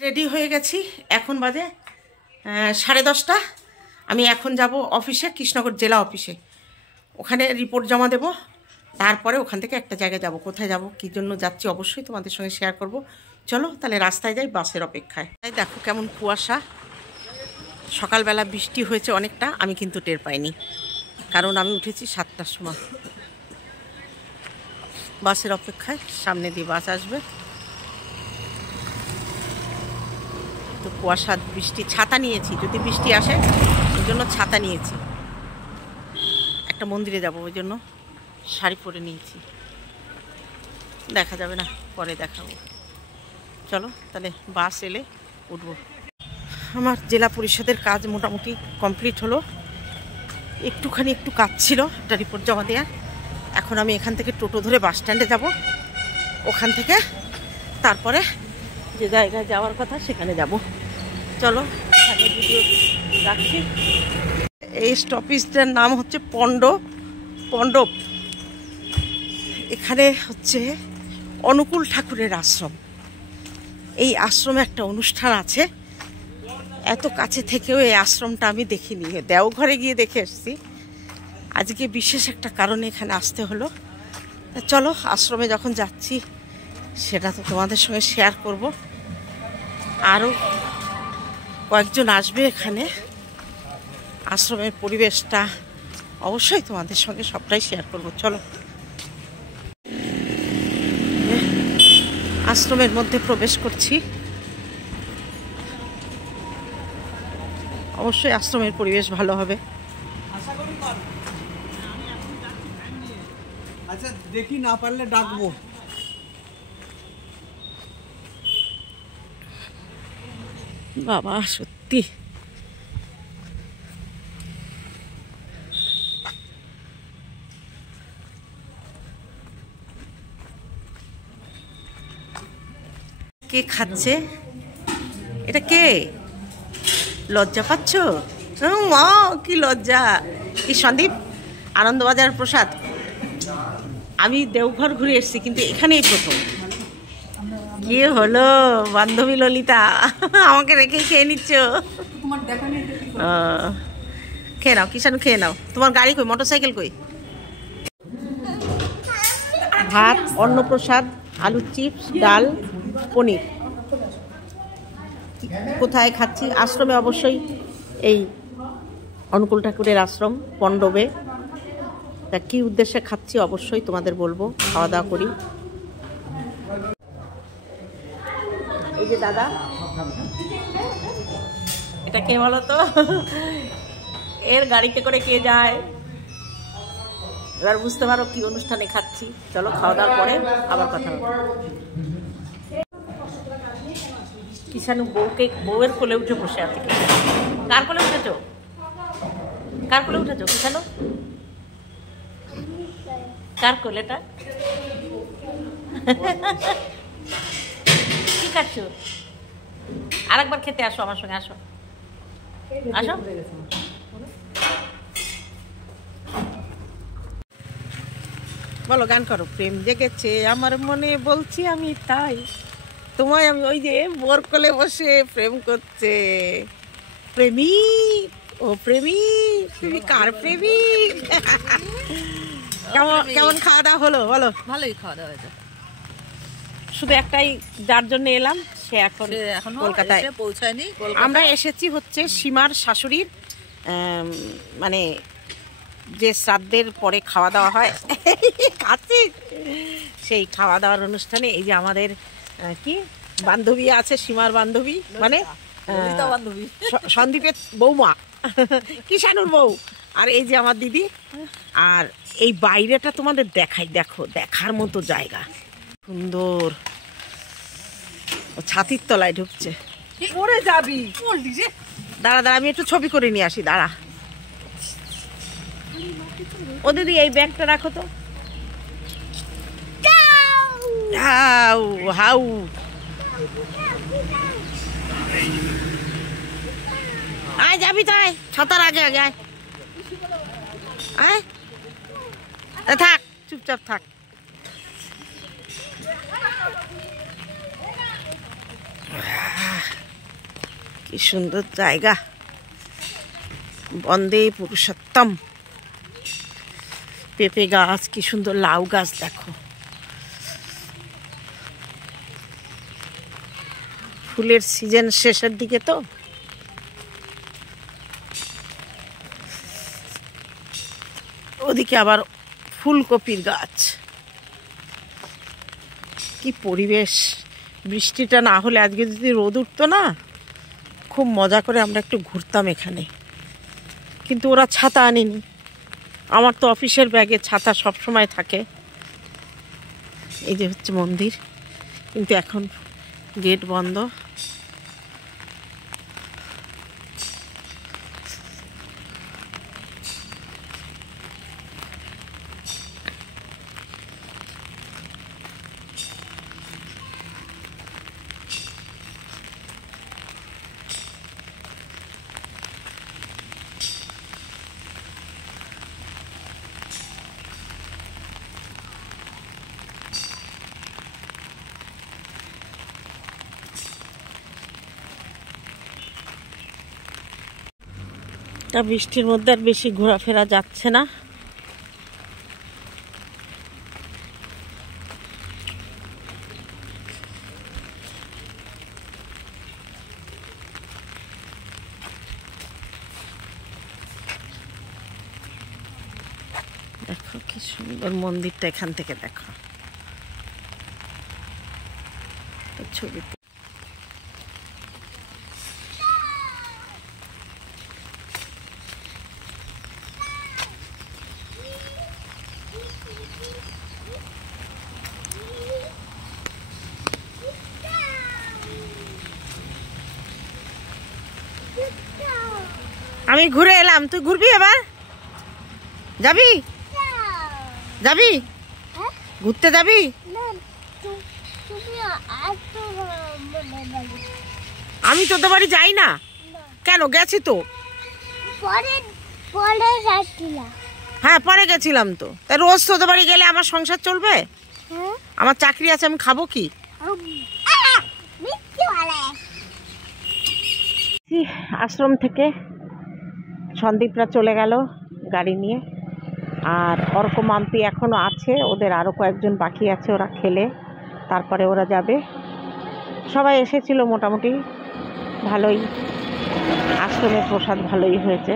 Ready হয়ে গেছি, এখন বাজে 10:30। আমি এখন যাব অফিসে, কৃষ্ণনগর জেলা অফিসে। ওখানে রিপোর্ট জমা দেব, তারপরে ওখান থেকে একটা জায়গায় যাব। কোথায় যাব, কী জন্য যাচ্ছি অবশ্যই তোমাদের সঙ্গে শেয়ার করব। চলো তাহলে রাস্তায় যাই, বাসের অপেক্ষায়। তাই দেখো কেমন কুয়াশা। সকালবেলা বৃষ্টি হয়েছে অনেকটা, আমি কিন্তু টের পাইনি, কারণ আমি উঠেছি 7টার সময়। বাসের অপেক্ষায়, সামনে দিয়ে বাস আসবে। তো কুয়াশা বৃষ্টি, ছাতা নিয়েছি যদি বৃষ্টি আসে, ওই জন্য ছাতা নিয়েছি। একটা মন্দিরে যাব, ওই জন্য শাড়ি পরে নিয়েছি। দেখা যাবে না, পরে দেখাবো। চলো তাহলে বাস এলে উঠবো। আমার জেলা পরিষদের কাজ মোটামুটি কমপ্লিট হলো। একটু কাজ ছিল, একটা রিপোর্ট জমা দেওয়ার। এখন আমি এখান থেকে টোটো ধরে বাস স্ট্যান্ডে যাব। ওখান থেকে তারপরে যে জায়গায় যাওয়ার কথা সেখানে যাব। চলো ভিডিও রাখছি। এই স্টপেজটার নাম হচ্ছে পণ্ডব। এখানে হচ্ছে অনুকূল ঠাকুরের আশ্রম। এই আশ্রমে একটা অনুষ্ঠান আছে। এত কাছে থেকেও এই আশ্রমটা আমি দেখিনি, দেওঘরে গিয়ে দেখে এসেছি। আজকে বিশেষ একটা কারণে এখানে আসতে হলো। চলো আশ্রমে যখন যাচ্ছি সেটা তো তোমাদের সঙ্গে শেয়ার করব। আরও কয়েকজন আসবে এখানে। আশ্রমের পরিবেশটা অবশ্যই তোমাদের সঙ্গে সবটাই শেয়ার করব। চলো আশ্রমের মধ্যে প্রবেশ করছি। অবশ্যই আশ্রমের পরিবেশ ভালো হবে। আচ্ছা দেখি, না পারলে ডাকবো। বাবা সত্যি কে খাচ্ছে? এটা কে? লজ্জা পাচ্ছ? মা কি লজ্জা! কি সন্দীপ, আনন্দবাজার প্রসাদ। আমি দেওঘর ঘুরে এসেছি, কিন্তু এখানেই প্রথম। কি হলো বান্ধবী ললিতা, আমাকে রেখেই খেয়ে নিচ্ছ? খেয়ে নাও কিষাণু, খেয়ে নাও। তোমার গাড়ি কই, মোটরসাইকেল কই? ভাত, অন্নপ্রসাদ, আলুর চিপস, ডাল, পনির। কোথায় খাচ্ছি? আশ্রমে, অবশ্যই এই অনুকূল ঠাকুরের আশ্রম পণ্ডবে। তা কী উদ্দেশ্যে খাচ্ছি অবশ্যই তোমাদের বলবো। খাওয়া দাওয়া করি। এই যে দাদা, এটা কে বলো তো? এর গাড়িতে করে কে যায়? এবার বুঝতে পারো কি অনুষ্ঠানে খাচ্ছি। চলো খাওয়া দাওয়ার পরে আবার কথা হবে। কিষাণু বউয়ের কোলে উঠে বসে আছে। কার কোলে উঠেছো? কার কোলে উঠেছো কিষাণু? কার কোলেটা? কি খাচ্ছ? আরেকবার খেতে আসো আমার সঙ্গে, আসো আসো। বলো, গান করো। প্রেম জেগেছে আমার মনে, বলছি আমি তাই, তোমায় আমি। ওই যে বোর কোলে বসে প্রেম করছে। প্রেমিক, ও প্রেমিক, তুমি কার প্রেমিক? কেমন খাওয়া দাওয়া হলো বলো? ভালোই খাওয়া দাওয়া হয়েছে। শুধু একটাই, যার জন্য এলাম সে এখন কলকাতায় পৌঁছায়নি। আমরা এসেছি হচ্ছে সীমার শাশুড়ির, মানে যে শ্রাদ্ধের পরে খাওয়া দাওয়া হয়, খাচ্ছি সেই খাওয়া দাওয়ার অনুষ্ঠানে। এই যে আমাদের কি বান্ধবী আছে, সীমার বান্ধবী, মানে সন্দীপের বৌমা, কিষাণুর বউ। আর এই যে আমার দিদি। আর এই বাইরেটা তোমাদের দেখাই, দেখো দেখার মতো জায়গা, সুন্দর। ছাতির তলায় ঢুকছে। পড়ে যাবি। দাঁড়া, আমি একটু ছবি করে নিয়ে আসি, দাঁড়া। ও দিদি, এই ব্যাগটা রাখো তো। হাউ হাউ, আয় যাবি তো, আয় ছতার আগে আগে আয়। আয় থাক, চুপচাপ থাক। কি সুন্দর জায়গা, বন্দে পুরুষোত্তম। পেঁপে গাছ, কি সুন্দর লাউ গাছ দেখো। ফুলের সিজন শেষের দিকে তো, ওদিকে আবার ফুলকপির গাছ। কি পরিবেশ! বৃষ্টিটা না হলে আজকে যদি রোদ উঠতো না, খুব মজা করে আমরা একটু ঘুরতাম এখানে। কিন্তু ওরা ছাতা আনেনি। আমার তো অফিসের ব্যাগে ছাতা সব সময় থাকে। এই যে হচ্ছে মন্দির, কিন্তু এখন গেট বন্ধ। বৃষ্টির মধ্যে আর বেশি ঘোরাফেরা যাচ্ছে না। দেখো কি সুন্দর মন্দিরটা, এখান থেকে দেখো ছবি। আমি ঘুরে এলাম, তুই ঘুরবি এবার? যাবি? যাবি ঘুরতে? যাবি? আমি তোদের বাড়ি যাই না। কেন? গেছি তো। হ্যাঁ, পরে গেছিলাম তো। তাই রোজ তোদের বাড়ি গেলে আমার সংসার চলবে? আমার চাকরি আছে, আমি খাবো কি? আশ্রম থেকে সন্দীপরা চলে গেল গাড়ি নিয়ে, আর অর্ক মাম্পি এখনও আছে, ওদের আরও কয়েকজন বাকি আছে, ওরা খেলে তারপরে ওরা যাবে। সবাই এসেছিল মোটামুটি ভালোই, আশ্রমের প্রসাদ ভালোই হয়েছে।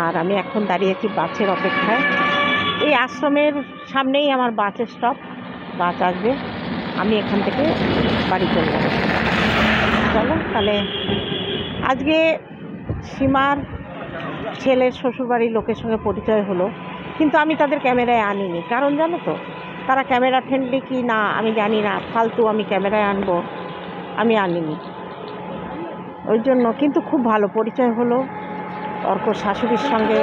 আর আমি এখন দাঁড়িয়েছি বাসের অপেক্ষায়। এই আশ্রমের সামনেই আমার বাসের স্টপ, বাস আসবে, আমি এখান থেকে বাড়ি চলে যাব। চলো তাহলে। আজকে সীমার ছেলের শ্বশুরবাড়ির লোকের সঙ্গে পরিচয় হলো, কিন্তু আমি তাদের ক্যামেরায় আনিনি। কারণ জানো তো, তারা ক্যামেরা ফ্রেন্ডলি কি না আমি জানি না, ফালতু আমি ক্যামেরায় আনবো, আমি আনিনি ওই জন্য। কিন্তু খুব ভালো পরিচয় হলো অর্কর শাশুড়ির সঙ্গে,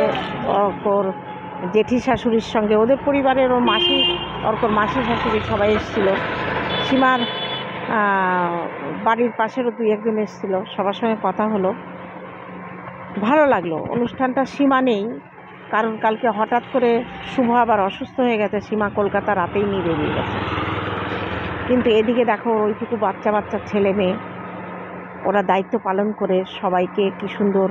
অর্কর জেঠি শাশুড়ির সঙ্গে, ওদের পরিবারের ওর মাসি, অর্কর মাসি শাশুড়ি সবাই এসেছিল। সীমার বাড়ির পাশেরও 2-1 জন এসেছিল, সবার সঙ্গে কথা হলো, ভালো লাগলো অনুষ্ঠানটা। সীমা নেই, কারণ কালকে হঠাৎ করে শুভ আবার অসুস্থ হয়ে গেছে, সীমা কলকাতা রাতেই নিয়ে বেরিয়ে গেছে। কিন্তু এদিকে দেখো ওইটুকু বাচ্চা বাচ্চা ছেলে মেয়ে, ওরা দায়িত্ব পালন করে সবাইকে কি সুন্দর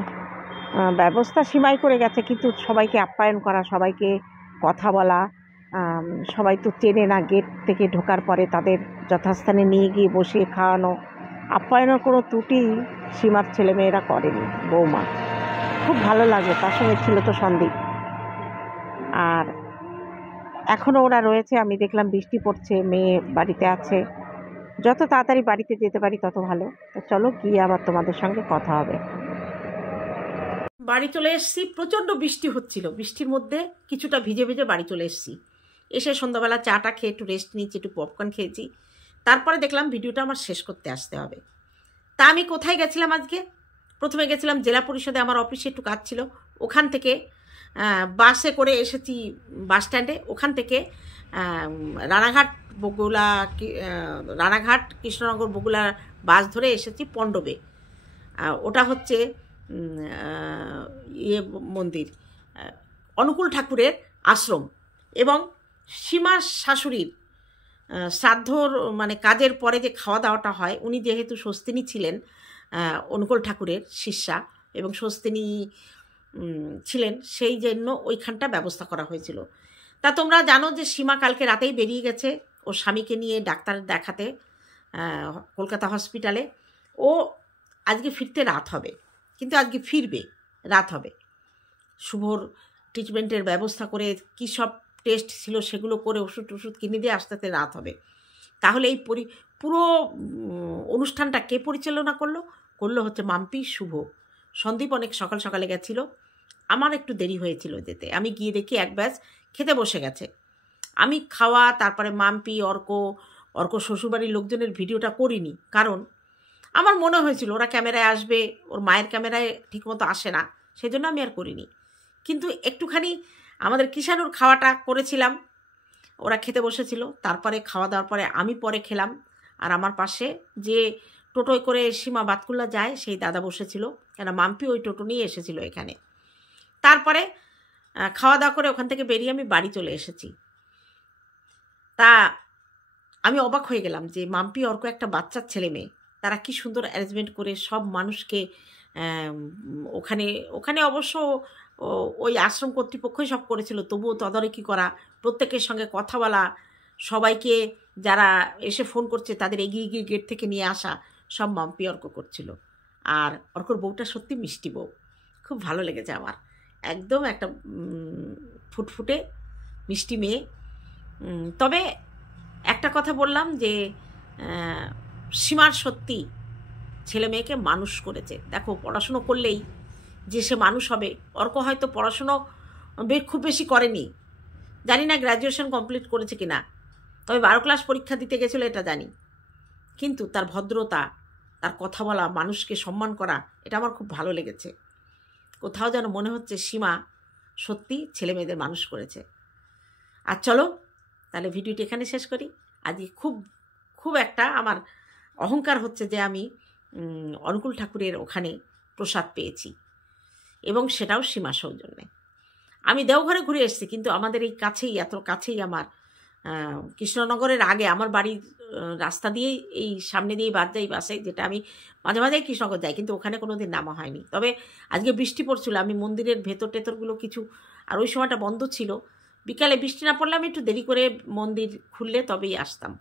ব্যবস্থা সীমাই করে গেছে। কিন্তু সবাইকে আপ্যায়ন করা, সবাইকে কথা বলা, সবাই তো চেনে না, গেট থেকে ঢোকার পরে তাদের যথাস্থানে নিয়ে গিয়ে বসিয়ে খাওয়ানো, আপ্যায়নের কোনো ত্রুটি সীমার ছেলেমেয়েরা করেনি, বৌমা। খুব ভালো লাগলো। তার সঙ্গে ছিল তো সন্দীপ। আর এখনও ওরা রয়েছে, আমি দেখলাম বৃষ্টি পড়ছে, মেয়ে বাড়িতে আছে, যত তাড়াতাড়ি বাড়িতে যেতে পারি তত ভালো। তো চলো গিয়ে আবার তোমাদের সঙ্গে কথা হবে। বাড়ি চলে এসেছি, প্রচণ্ড বৃষ্টি হচ্ছিল, বৃষ্টির মধ্যে কিছুটা ভিজে ভিজে বাড়ি চলে এসেছি। এসে সন্ধ্যাবেলা চাটা খেয়ে একটু রেস্ট নিয়েছি, একটু পপকর্ন খেয়েছি। তারপরে দেখলাম ভিডিওটা আমার শেষ করতে আসতে হবে। তা আমি কোথায় গেছিলাম আজকে? প্রথমে গেছিলাম জেলা পরিষদে, আমার অফিসে একটু কাজ ছিল। ওখান থেকে বাসে করে এসেছি বাস স্ট্যান্ডে, ওখান থেকে রানাঘাট বগুলা, রানাঘাট কৃষ্ণনগর বগুলা বাস ধরে এসেছি পণ্ডবে। ওটা হচ্ছে মন্দির, অনুকূল ঠাকুরের আশ্রম। এবং সীমার শাশুড়ির শ্রাদ্ধর মানে কাজের পরে যে খাওয়া দাওয়াটা হয়, উনি যেহেতু স্বস্তিনী ছিলেন, অনুকূল ঠাকুরের শিষ্যা এবং স্বস্তিনী ছিলেন, সেই জন্য ওইখানটা ব্যবস্থা করা হয়েছিল। তা তোমরা জানো যে সীমা কালকে রাতেই বেরিয়ে গেছে ওর স্বামীকে নিয়ে ডাক্তার দেখাতে কলকাতা হসপিটালে। ও আজকে ফিরতে রাত হবে, কিন্তু আজকে ফিরবে, রাত হবে। শুভর ট্রিটমেন্টের ব্যবস্থা করে কী সব টেস্ট ছিল সেগুলো করে ওষুধ কিনে দিয়ে আসতে রাত হবে। তাহলে এই পুরো অনুষ্ঠানটা কে পরিচালনা করলো হচ্ছে মাম্পি, শুভ। সন্দীপ অনেক সকাল সকালে গেছিলো, আমার একটু দেরি হয়েছিল যেতে। আমি গিয়ে দেখি এক ব্যাচ খেতে বসে গেছে। আমি খাওয়া, তারপরে মাম্পি, অর্ক শ্বশুরবাড়ির লোকজনের ভিডিওটা করিনি, কারণ আমার মনে হয়েছিল ওরা ক্যামেরায় আসবে, ওর মায়ের ক্যামেরায় ঠিকমতো আসে না, সেই জন্য আমি আর করিনি। কিন্তু একটুখানি আমাদের কিষাণুর খাওয়াটা করেছিলাম, ওরা খেতে বসেছিল। তারপরে খাওয়া দাওয়ার পরে আমি পরে খেলাম, আর আমার পাশে যে টোটোয় করে সীমা বাতকুল্লা যায় সেই দাদা বসেছিল, কেন মাম্পি ওই টোটো নিয়ে এসেছিল এখানে। তারপরে খাওয়া দাওয়া করে ওখান থেকে বেরিয়ে আমি বাড়ি চলে এসেছি। তা আমি অবাক হয়ে গেলাম যে মাম্পি, অর্ক একটা বাচ্চার ছেলে মেয়ে, তারা কি সুন্দর অ্যারেঞ্জমেন্ট করে সব মানুষকে ওখানে অবশ্য ওই আশ্রম কর্তৃপক্ষই সব করেছিল, তবুও তদারকি করা, প্রত্যেকের সঙ্গে কথা বলা, সবাইকে যারা এসে ফোন করছে তাদের এগিয়ে গিয়ে গেট থেকে নিয়ে আসা, সব মাম্পি অর্ক করছিল। আর অর্কর বউটা সত্যি মিষ্টি বউ, খুব ভালো লেগেছে আমার। একদম একটা ফুটফুটে মিষ্টি মেয়ে। তবে একটা কথা বললাম যে সীমার সত্যি ছেলে মেয়েকে মানুষ করেছে। দেখো, পড়াশুনো করলেই যে সে মানুষ হবে। অর্ক হয়তো পড়াশুনো খুব বেশি করেনি, জানি না গ্র্যাজুয়েশন কমপ্লিট করেছে কি না, তবে 12 ক্লাস পরীক্ষা দিতে গেছিলো এটা জানি। কিন্তু তার ভদ্রতা, তার কথা বলা, মানুষকে সম্মান করা, এটা আমার খুব ভালো লেগেছে। কোথাও যেন মনে হচ্ছে সীমা সত্যি ছেলে মেয়েদের মানুষ করেছে। আর চলো তাহলে ভিডিওটি এখানে শেষ করি। আজকে খুব একটা আমার অহংকার হচ্ছে যে আমি অনুকূল ঠাকুরের ওখানে প্রসাদ পেয়েছি, এবং সেটাও সীমা সৌজন্যে। আমি দেওঘরে ঘুরে এসেছি, কিন্তু আমাদের এই কাছেই, এত কাছেই আমার কৃষ্ণনগরের আগে আমার বাড়ির রাস্তা দিয়েই, এই সামনে দিয়েই বাদ যাই বাসে, যেটা আমি মাঝে মাঝেই কৃষ্ণনগর যাই, কিন্তু ওখানে কোনো দিন নামা হয়নি। তবে আজকে বৃষ্টি পড়ছিল, আমি মন্দিরের ভেতর টেতরগুলো কিছু, আর ওই সময়টা বন্ধ ছিল, বিকালে বৃষ্টি না পড়লে আমি একটু দেরি করে মন্দির খুললে তবেই আসতাম।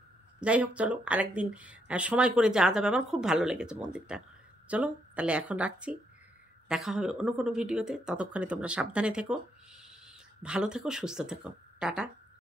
যাই হোক, চলো আরেকদিন সময় করে যাওয়া যাবে। আমার খুব ভালো লেগেছে মন্দিরটা। চলো তাহলে এখন রাখছি, দেখা হবে অন্য কোনো ভিডিওতে। ততক্ষণে তোমরা সাবধানে থেকো, ভালো থেকো, সুস্থ থেকো। টাটা।